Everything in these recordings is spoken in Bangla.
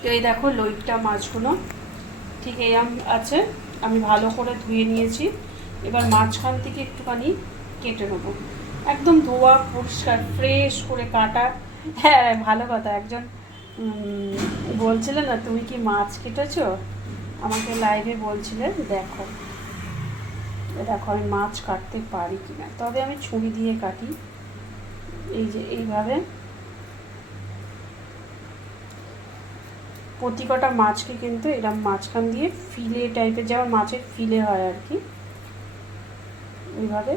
তো এই দেখো লইট্টা মাছগুলো ঠিক এই আছে, আমি ভালো করে ধুয়ে নিয়েছি। এবার মাঝখান থেকে একটুখানি কেটে নেবো, একদম ধোয়া পরিষ্কার ফ্রেশ করে কাটা। হ্যাঁ ভালো কথা, একজন বলছিলে না তুমি কি মাছ কেটেছো, আমাকে লাইভে বলছিলেন। দেখো দেখো আমি মাছ কাটতে পারি কিনা, তবে আমি ছুরি দিয়ে কাটি। এই যে এইভাবে প্রতি কটা মাছকে কিন্তু এরকম মাঝখান দিয়ে ফিলে টাইপের, যেমন মাছের ফিলে হয় আর কি, ওইভাবে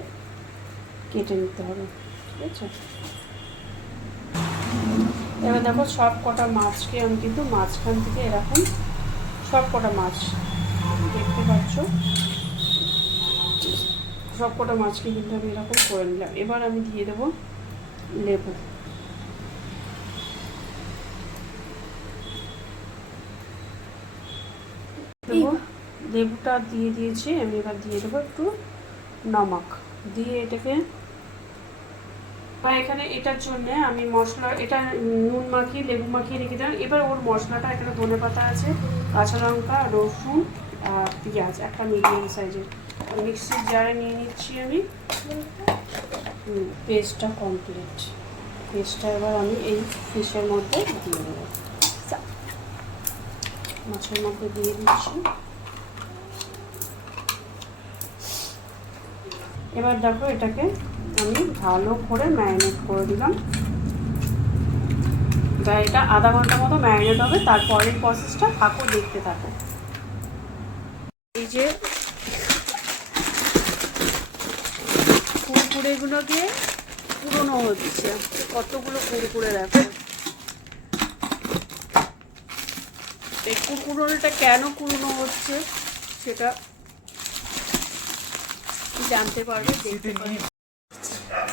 কেটে নিতে হবে, ঠিক আছে। এবার দেখো সব কটা মাছকে আমি কিন্তু মাঝখান থেকে এরকম সব কটা মাছ দেখতে পাচ্ছ, সব কটা মাছকে কিন্তু আমি এরকম করে নিলাম। এবার আমি দিয়ে দেবো লেবু। দেবো লেবুটা দিয়ে দিয়েছি আমি, এবার দিয়ে দেবো একটু নমক দিয়ে এটাকে। বা এখানে এটার জন্যে আমি মশলা, এটা নুন মাখিয়ে লেবু মাখিয়ে রেখে দিলাম। এবার ওর মশলাটা, এখানে ধনেপাতা আছে, কাঁচা লঙ্কা, রসুন আর পেঁয়াজ একটা মিডিয়াম সাইজের মিক্সির জারে নিয়ে নিচ্ছি আমি। পেস্টটা কমপ্লিট, পেস্টটা এবার আমি এই ফিশের মধ্যে দিয়ে দেবো, মাছের মধ্যে দিয়ে দিচ্ছি। এবার দেখো এটাকে আমি ভালো করে ম্যারিনেট করে দিলাম। এবার এটা আধা ঘন্টা মতো ম্যারিনেট হবে, তারপরের প্রসেসটা থাকো দেখতে থাকো। এই যে কুড়কুড়েগুলোকে পুরনো হচ্ছে, কতগুলো কুড়কুড়ে দেখো। এই কুড়কুড়োটা কেন কুড়নো হচ্ছে সেটা জানতে পারবে, দেখতে পারবে।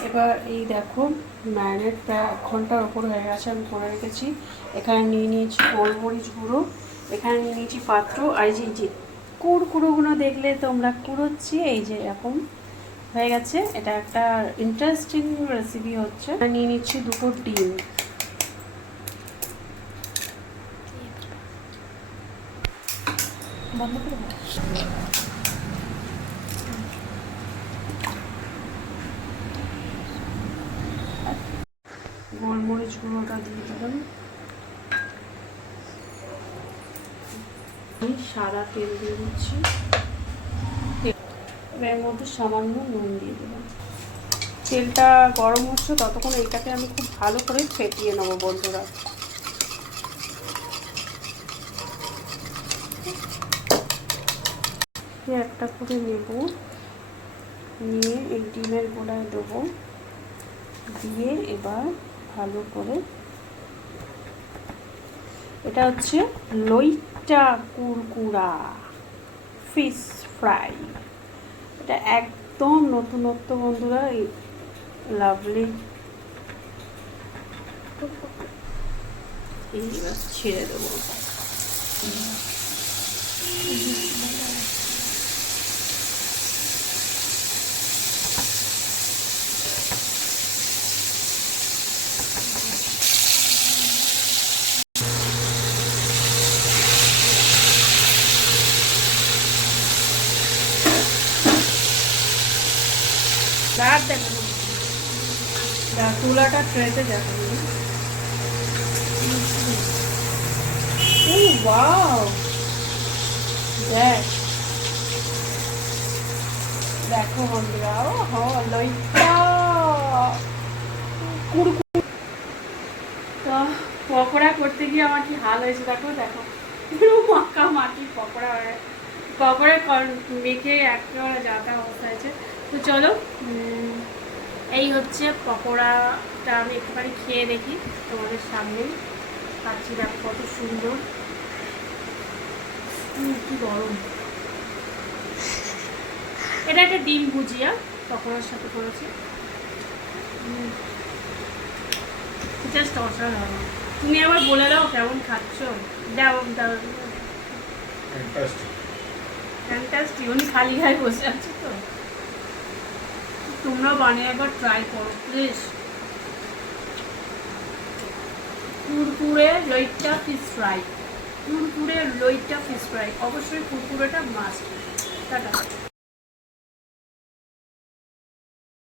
এবার এই দেখো ম্যারিনেট প্রায় 1 ঘন্টার ওপর হয়ে গেছে, আমি করে রেখেছি। এখানে নিয়ে নিয়েছি গোলমরিচ গুঁড়ো, এখানে নিয়ে নিয়েছি পাত্র, আর এই যে কুড়কুড়োগুলো দেখলে তোমরা কুড়োচ্ছি, এই যে এরকম হয়ে গেছে। এটা একটা ইন্টারেস্টিং রেসিপি হচ্ছে। নিয়ে নিচ্ছি 2টো ডিম, বন্ধ করে গোলমরিচ গুঁড়োটা দিয়ে দিলাম। সাদা তেল দিয়ে দিচ্ছি, এর মধ্যে সামান্য নুন দিয়ে দিলাম। তেলটা গরম হচ্ছে ততক্ষণ এইটাকে আমি খুব ভালো করে ফেটিয়ে নেবো বন্ধুরা। একটা করে নেব, নিয়ে এই ডিমের গোড়ায় দেবো, দিয়ে এবার ভালো করে, এটা হচ্ছে লইট্টা কুরকুরা ফিশ ফ্রাই। এটা একদম নতুনত্ব বন্ধুরা, এই লাভলি। এইবার ছেড়ে দেবো। তুলাটা ট্রেতে যাবে। ওয়াও, দেখ দেখো বন্ধুরা, ও হো লইট্টা কুড়কুড়। তো পকোড়া করতে গিয়ে আমার কি হাল হয়েছে দেখো, দেখো পুরো মাখা মাখি পকোড়া হয়ে, পকোড়া মেখে একেবারে যাতা অবস্থা হয়েছে। তো চলো এই হচ্ছে পকোড়াটা, আমি একটুখানি খেয়ে দেখি তোমাদের সামনে। খাচ্ছি দেখো কত সুন্দর, কি গরম। এটা একটা ডিম ভুজিয়া পকোড়ার সাথে করেছি, জাস্ট অসাধারণ। তুমি আবার বলে দাও কেমন খাচ্ছ, দাও দাও। ফ্যান্টাস্টিক, উনি খালি গায়ে বসে আছে তো, তোমরাও বানিয়ে একবার ট্রাই করো প্লিজ। কুরকুরে লইট্টা ফিশ ফ্রাই। কুরকুরে লইট্টা ফিশ ফ্রাই, অবশ্যই কুরকুরেটা মাস্ট। টাটা।